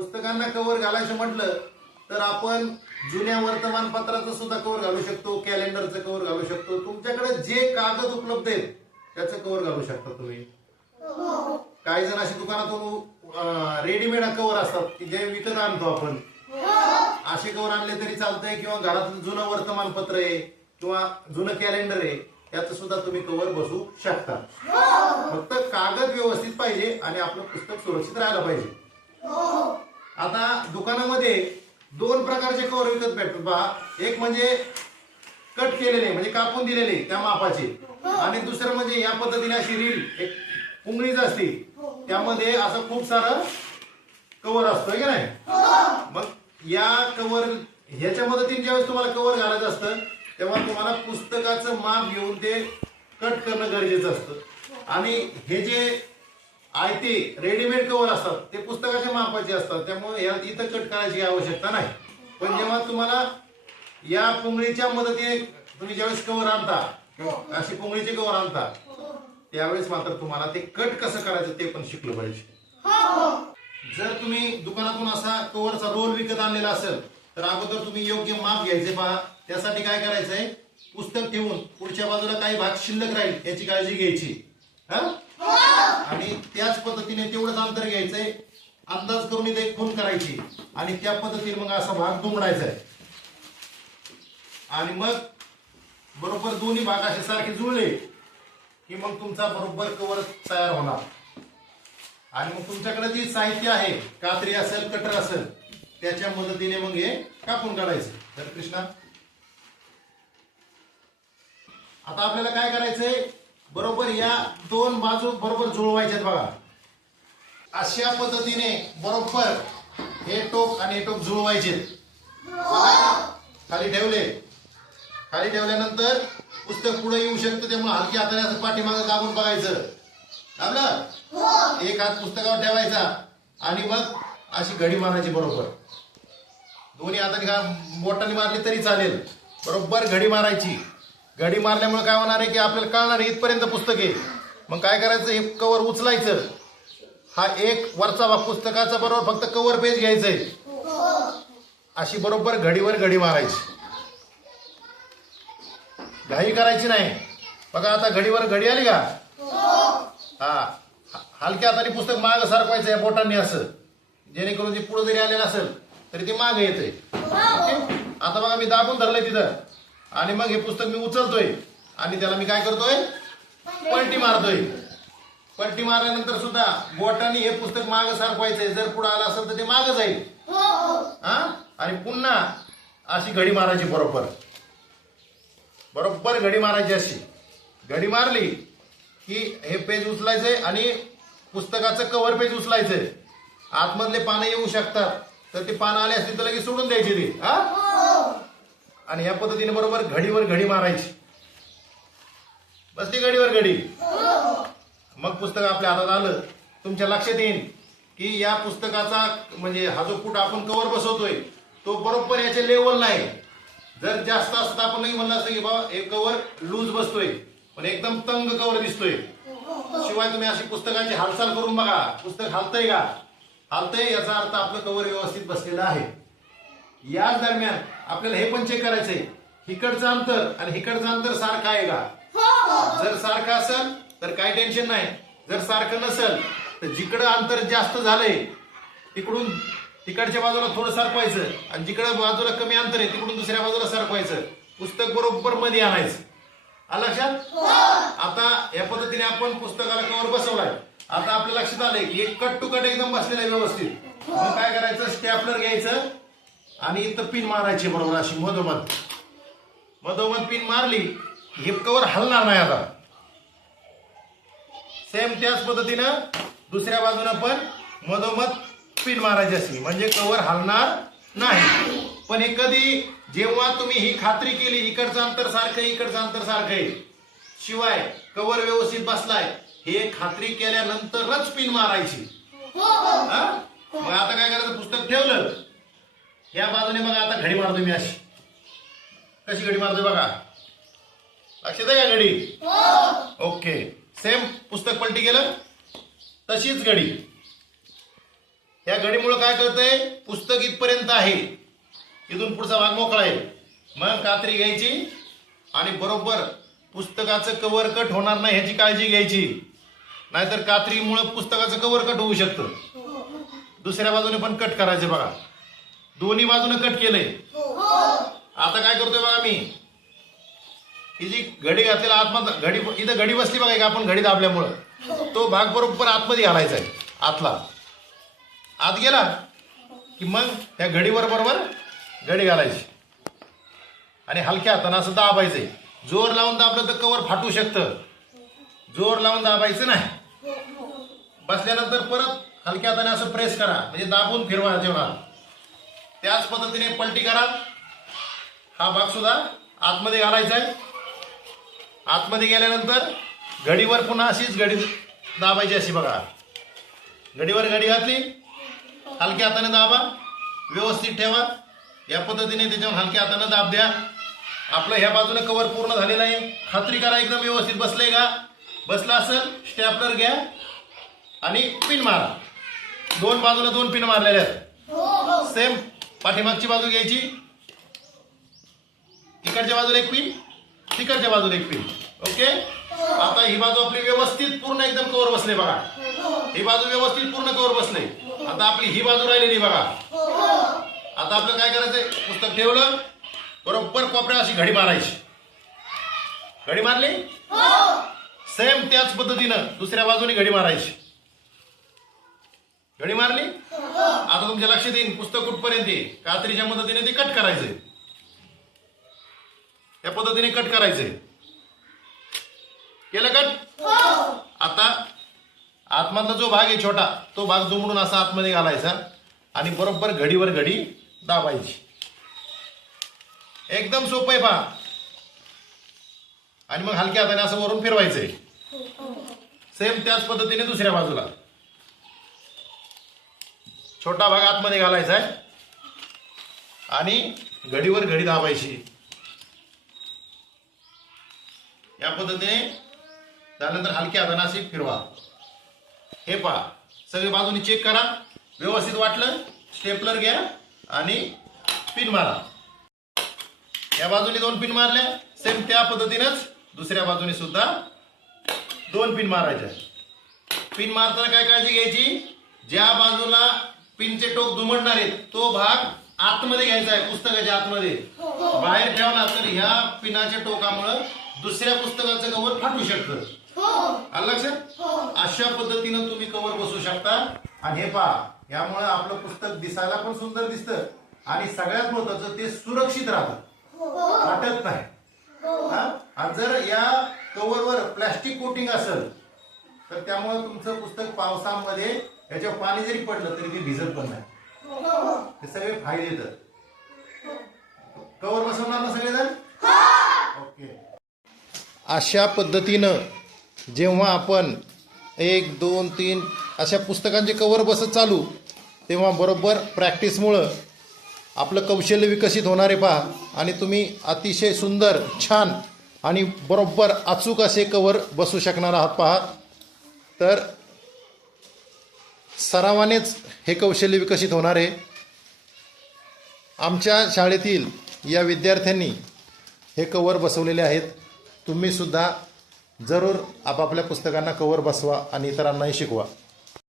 पुस्तकांना कव्हर घालायचं म्हटलं तर आपण जुन्या वर्तमानपत्राचं सुद्धा कव्हर घालू शकतो कॅलेंडरचं कव्हर घालू शकतो. तुमच्याकडे जे कागद उपलब्ध आहेत त्याचं कव्हर घालू शकता तुम्ही. काही जण अशी दुकानातून रेडीमेड कव्हर असतात की जे विकत आणतो आपण. असे कव्हर आणले तरी चालतंय किंवा घरातलं जुनं वर्तमानपत्र आहे किंवा जुनं कॅलेंडर आहे याचं सुद्धा तुम्ही कव्हर बसू शकता. फक्त कागद व्यवस्थित पाहिजे आणि आपलं पुस्तक सुरक्षित राहायला पाहिजे. आता दुकानामध्ये दोन प्रकारचे कव्हर विकत भेटतात पहा एक म्हणजे कट केलेले म्हणजे कापून दिलेले त्या मापाचे. आणि दुसरं म्हणजे या पद्धतीने अशी रील एक पुंगळीच असते. त्यामध्ये असं खूप सारं कव्हर असतं की नाही? मग या कव्हर ह्याच्या मदतीने ज्यावेळेस तुम्हाला कव्हर घालायचं असतं तेव्हा तुम्हाला पुस्तकाचं माप घेऊन ते कट करणं गरजेचं असतं. आणि हे जे आयते रेडीमेड कव्हर असतात. ते पुस्तकाच्या मापाचे असतात. त्यामुळे या इथं कट करायची आवश्यकता नाही. पण जेव्हा तुम्हाला या पुंगळीच्या मदतीने तुम्ही ज्यावेळेस कव्हर आणता किंवा अशी पुंगळीचे कव्हर आणता त्यावेळेस मात्र तुम्हाला ते कट कसं करायचं ते पण शिकलं पाहिजे. जर तुम्ही दुकानातून असा कव्हरचा रोल विकत आणलेला असेल तर अगोदर तुम्ही योग्य माप घ्यायचे पहा. त्यासाठी काय करायचंय? पुस्तक ठेवून पुढच्या बाजूला काही भाग शिल्लक राहील याची काळजी घ्यायची. हा. आणि त्याच पद्धतीने तेवढंच अंतर घ्यायचंय. अंदाज करून इथे खून करायची. आणि त्या पद्धतीने मग असा भाग दुमडायचा आहे. आणि मग बरोबर दोन्ही भाग असे सारखे जुळले की मग तुमचा बरोबर कवर तयार होणार. आणि मग तुमच्याकडे जी साहित्य आहे कात्री असेल कटर असेल त्याच्या मदतीने मग हे कापून काढायचं. तर कृष्णा. आता आपल्याला काय करायचंय? बरोबर या दोन बाजू बरोबर जुळवायच्यात बघा. अशा पद्धतीने बरोबर हे टोक आणि हे टोक जुळवायचे. खाली ठेवले. खाली ठेवल्यानंतर पुस्तक पुढे येऊ शकतं त्यामुळे हलक्या हाताने असं पाठीमागं दाबून बघायचं. दाबलं? एक हात पुस्तकावर ठेवायचा आणि मग अशी घडी मारायची बरोबर. दोन्ही हाताने का बोटाने मारली तरी चालेल. बरोबर घडी मारायची. घडी मारल्यामुळे काय होणार आहे की आपल्याला कळणार आहे इथपर्यंत पुस्तक. आहे मग काय करायचं? हे कवर उचलायचं. हा एक वरचा भाग पुस्तकाचा बरोबर फक्त कवर पेज घ्यायचंय. अशी बरोबर घडीवर घडी मारायची. घाई करायची नाही. बघा आता घडीवर घडी आली का? हा. ह- हलक्या हाताने पुस्तक माग सारखवायचं या बोटांनी असं. जेणेकरून ते पुढे जरी आलेलं असेल तरी ते मागे येते आता बघा मी दाबून धरलंय तिथं. आणि मग हे पुस्तक मी उचलतोय. आणि त्याला मी काय करतोय? पलटी मारतोय. पलटी मारल्यानंतर सुद्धा बोटाने हे पुस्तक माग सारखवायचंय. जर पुढे आलं असेल तर ते माग जाईल. हा आणि पुन्हा अशी घडी मारायची बरोबर. बरोबर घडी मारायची अशी. घडी मारली की हे पेज उचलायचंय आणि पुस्तकाचं कव्हर पेज उचलायचंय. आतमधले पानं येऊ शकतात. तर ते पानं आले असतील तर लगेच सोडून द्यायची ती. हा. आणि या पद्धतीने बरोबर घडीवर घडी मारायची. बसली घडीवर घडी. मग पुस्तक आपल्या हातात आलं. तुमच्या लक्षात येईल की या पुस्तकाचा म्हणजे हा जो कुठं आपण कव्हर बसवतोय तो बरोबर याचे लेवल नाही. जर जास्त असत आपण नाही म्हणलं असतं की बाबा हे कव्हर लूज बसतोय. पण एकदम तंग कव्हर दिसतोय. शिवाय तुम्ही अशी पुस्तकाची हालचाल करून बघा. पुस्तक हालतंय का? हालतंय याचा अर्थ आपलं कव्हर व्यवस्थित बसलेलं आहे. याच दरम्यान आपल्याला हे पण चेक करायचंय. हिकडचं अंतर आणि हिकडचं अंतर सारखं आहे का? जर सारखं असेल तर काय टेन्शन नाही. जर सारखं नसेल तर जिकडं अंतर जास्त झालंय तिकडून तिकडच्या बाजूला थोडं सरकवायचं. आणि जिकडं बाजूला कमी अंतर आहे तिकडून दुसऱ्या बाजूला सरकवायचं. पुस्तक बरोबर मध्ये आणायचं. आलं लक्षात? आता या पद्धतीने आपण पुस्तकाला कवर बसवलाय. आता आपल्या लक्षात आलंय की एक कट टू कट एकदम बसलेला आहे व्यवस्थित. मग काय करायचं? स्टॅपलर घ्यायचं. आणि इथं पिन मारायची बरोबर अशी मधोमध. मधोमध पिन मारली हे कवर हलणार नाही आता. सेम त्याच पद्धतीनं दुसऱ्या बाजूनं पण मधोमध पिन मारायची अशी म्हणजे कवर हलणार नाही. पण हे कधी जेव्हा तुम्ही ही खात्री केली इकडचं अंतर सारखं इकडचं अंतर सारखं आहे शिवाय कवर व्यवस्थित बसलाय हे खात्री केल्यानंतरच पिन मारायची. हा? मग आता काय करायचं? पुस्तक ठेवलं. या बाजूने बघा आता घडी मारतो मी अशी. कशी घडी मारतोय बघा. लक्षात आहे का घडी? ओके. सेम पुस्तक पलटी केलं? तशीच घडी. या घडीमुळे काय कळतंय? पुस्तक इथपर्यंत आहे. इथून पुढचा भाग मोकळा आहे. मग कात्री घ्यायची आणि बरोबर पुस्तकाचं कव्हर कट होणार नाही ह्याची काळजी घ्यायची. नाहीतर कात्रीमुळं पुस्तकाचं कव्हर कट होऊ शकतं. दुसऱ्या बाजूने पण कट करायचे बघा. दोन्ही बाजूने कट केलंय. आता काय करतोय बघा मी. ही जी घडी घातलेला आतमध्ये घडी इथं घडी बसली बघा आपण घडी दाबल्यामुळं. तो भाग बरोबर आतमध्ये घालायचा आहे आतला. आत गेला की मग त्या घडीवर बरोबर घडी घालायची. आणि हलक्या हातानं असं दाबायचंय. जोर लावून दाबलं तर कवर फाटू शकतं. जोर लावून दाबायचं नाही. बसल्यानंतर परत हलक्या हाताने असं प्रेस करा. म्हणजे दाबून फिरवा जेव्हा. त्याच पद्धतीने पलटी करा. हा भाग सुद्धा आतमध्ये घालायचा आहे. आतमध्ये गेल्यानंतर घडीवर पुन्हा अशीच घडी दाबायची अशी बघा. घडीवर घडी घातली. हलक्या हाताने दाबा. व्यवस्थित ठेवा. या पद्धतीने त्याच्यावर हलक्या हाताने दाब द्या. आपलं ह्या बाजूने कवर पूर्ण झालेलं आहे. खात्री करा एकदम व्यवस्थित बसलंय का? बसला असेल स्टॅपलर घ्या आणि पिन मारा. दोन बाजूला दोन पिन मारलेल्या आहेत. सेम पाठीमागची बाजू घ्यायची. इकडच्या बाजूला एक पिन तिकडच्या बाजूला एक पिन ओके आता ही बाजू आपली व्यवस्थित पूर्ण एकदम कवर बसले बघा. ही बाजू व्यवस्थित पूर्ण कवर बसले. आता आपली ही बाजू राहिलेली बघा. आता आपलं काय करायचंय? पुस्तक ठेवलं. बरोबर कोपऱ्या अशी घडी मारायची. घडी मारली? सेम त्याच पद्धतीनं दुसऱ्या बाजूने घडी मारायची. घडी मारली? आता तुमच्या लक्षात येईल पुस्तक कुठपर्यंत कात्रीच्या मदतीने ते कट करायचंय. या पद्धतीने कट करायचंय. केलं कट आता आतमधला जो भाग आहे छोटा तो भाग दुमडून असा आतमध्ये घालायचा आणि बरोबर घडीवर घडी दाबायची. एकदम सोपं आहे पहा. आणि मग हलक्या हाताने असं वरून फिरवायचंय. सेम त्याच पद्धतीने दुसऱ्या बाजूला. छोटा भाग आतमध्ये घालायचा आहे. आणि घडीवर घडी दाबायची. या पद्धतीने त्यानंतर हलक्या हाताने फिरवा. हे पहा. सगळे बाजूनी चेक करा. व्यवस्थित वाटलं? स्टेपलर घ्या आणि पिन मारा. या बाजूने दोन पिन मारल्या. सेम त्या पद्धतीनंच दुसऱ्या बाजूने सुद्धा दोन पिन मारायच्या पिन मारताना काय काळजी घ्यायची? ज्या बाजूला पिनचे टोक दुमडणार आहेत तो भाग आतमध्ये घ्यायचा आहे पुस्तकाच्या आतमध्ये. बाहेर ठेवला तर ह्या पिनाच्या टोकामुळं दुसऱ्या पुस्तकाचं कवर फाटू शकतं. आलं लक्षात? अशा पद्धतीनं तुम्ही कवर बसू शकता. आणि हे पहा यामुळे आपलं पुस्तक दिसायला पण सुंदर दिसतं. आणि सगळ्यात महत्वाचं ते सुरक्षित राहतं. फाटत नाही. हा? आणि जर या कव्हरवर प्लॅस्टिक कोटिंग असेल तर त्यामुळे तुमचं पुस्तक पावसामध्ये याच्यावर पाणी जरी पडलं तरी ते भिजत पण नाही. ते सगळे फायदे येतात. कवर बसवणार ना सगळेजण? ओके. अशा पद्धतीनं जेव्हा आपण एक दोन तीन अशा पुस्तकांचे कवर बसत चालू तेव्हा बरोबर प्रॅक्टिसमुळं आपलं कौशल्य विकसित होणारे पहा. आणि तुम्ही अतिशय सुंदर छान आणि बरोबर अचूक असे कवर बसू शकणार आहात पहा. तर सरावानेच हे कौशल्य विकसित होणार आहे. आमच्या शाळेतील या विद्यार्थ्यांनी हे कवर बसवलेले आहेत. तुम्ही सुद्धा जरूर आपापल्या पुस्तकांना कवर बसवा आणि इतरांनाही शिकवा.